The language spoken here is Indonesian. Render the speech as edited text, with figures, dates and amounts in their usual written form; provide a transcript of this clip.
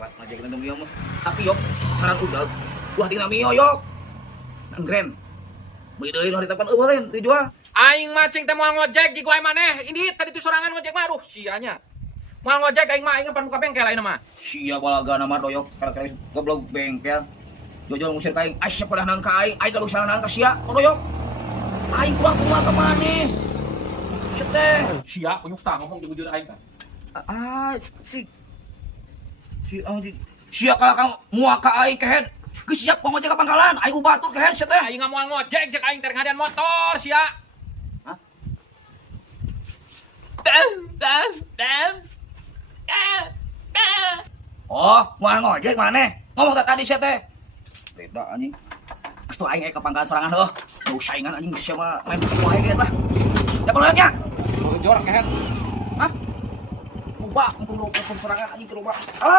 Barat ngajak na Mio mah. Tapi yok sarang udag. Wah tina Mio yok. Nangren. Beli deui nu haritapan eueuh dijual. Aing macing teh moal ngojek jigo aing maneh. Ini tadi tuh sorangan ngojek mah aduh sianya. Moal ngojek aing mah aing pan buka bengkel aing mah. Sia balaga nama doyok kali-kali goblok bengkel. Jojol ngusir ka aing, aya pada nang ka aing gaduh sana nang ka sia. Doyok. Aing pulang ke mana? Teh. Sia penyukta ngomong jeung bujur aing teh. Sia kalau kamu muak ka aing kehead. Geus siap ngojek ka pangkalan, aing ubah tuh kehead sia teh. Aing moal ngojek jeung aing teh ngadian motor sia. Hah? Oh, moal ngojek mana? Ngomong tadi sia teh. Beda anjing. Geus tuh aing ka pangkalan sorangan heuh. Tuh saingan anjing sia mah main poe aing lah. Ya perlunya. Jorok kehet. Hah? Ubah, untuk sorangan anjing ke rumah. Alah.